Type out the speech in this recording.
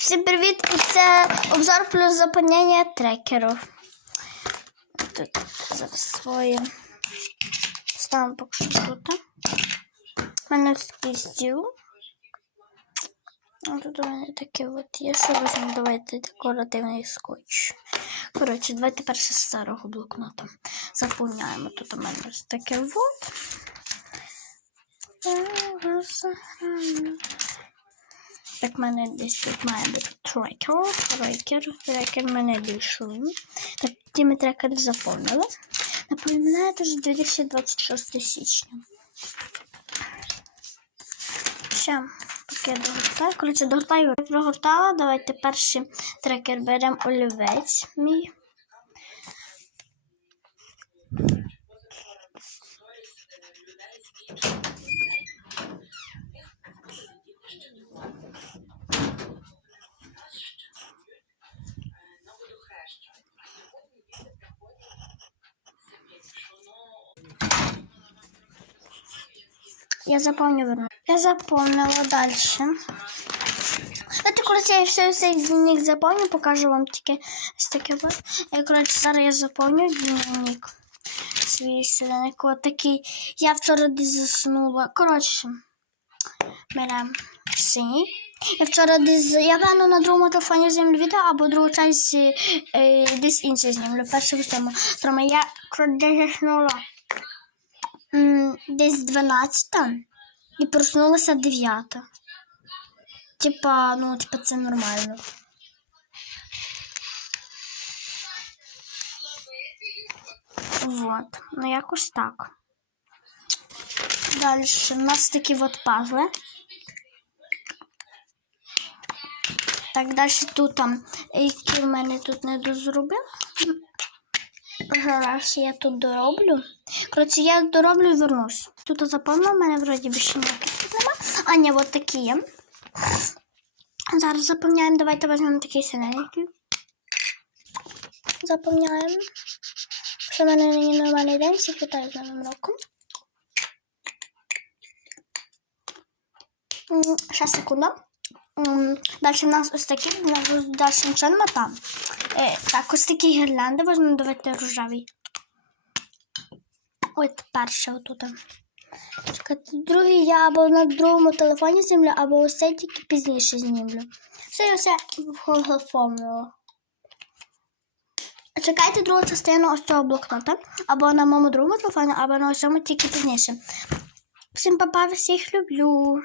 Всім привіт! І це обзор плюс заповнення трекерів. Тут зараз своє ставимо поки що тут. У мене такий стіл. Тут у мене таке от є, що візьмемо, давайте декоративний скотч. Коротше, давайте перше з старого блокнота. Заповняємо тут у мене ось таке от. Так, в мене десь тут має бути трекер. Трекер. Трекер в мене дійшли. Так, ті ми трекери заповнили. Напоминаю, це ж 2026 січня. Ще, поки я догортаю. Коротше, догортаю. Прогортала. Давайте перший трекер беремо олівець мій. Я заповню Я заповнила дальше. Это, короче, я все цей дневник заповню, покажу вам тільки ось таке. Я, короче, зараз я заповню дневник. Свій щоденник. Такий. Я вчора десь заснула. Коротше, беремо синій. Я вчора десь, я певно на другому телефоні знімлю відео, або другу часть е, десь інше знімлю. Перше в. Тому я коротше заснула десь 12 і проснулася 9. Типа, ну, типа, це нормально. Вот. Ну, якось так. Далі у нас такі от пазли. Так, далі тут там, які в мене тут не дозробила. Зараз я тут дороблю. Коротше, я дороблю і вернусь. Тут заповнила, в мене вроді більше ніяких нема. А, ні, от такі є. Зараз заповняємо. Давайте візьмемо такий синенький. Заповняємо. Що в мене нині нормальний день, всіх вітаю з новим роком. Зараз, секунду. Далі в нас ось такі, далі нема там. Е, так, ось такі гірлянди, можна давайте рожевий. От перше отут. Чекайте, другий я або на другому телефоні знімлю, або ось цей тільки пізніше знімлю. Все я все оформила. Чекайте другу частину ось цього блокнота, або на моєму другому телефоні, або на ось цьому тільки пізніше. Всім папа, всіх люблю.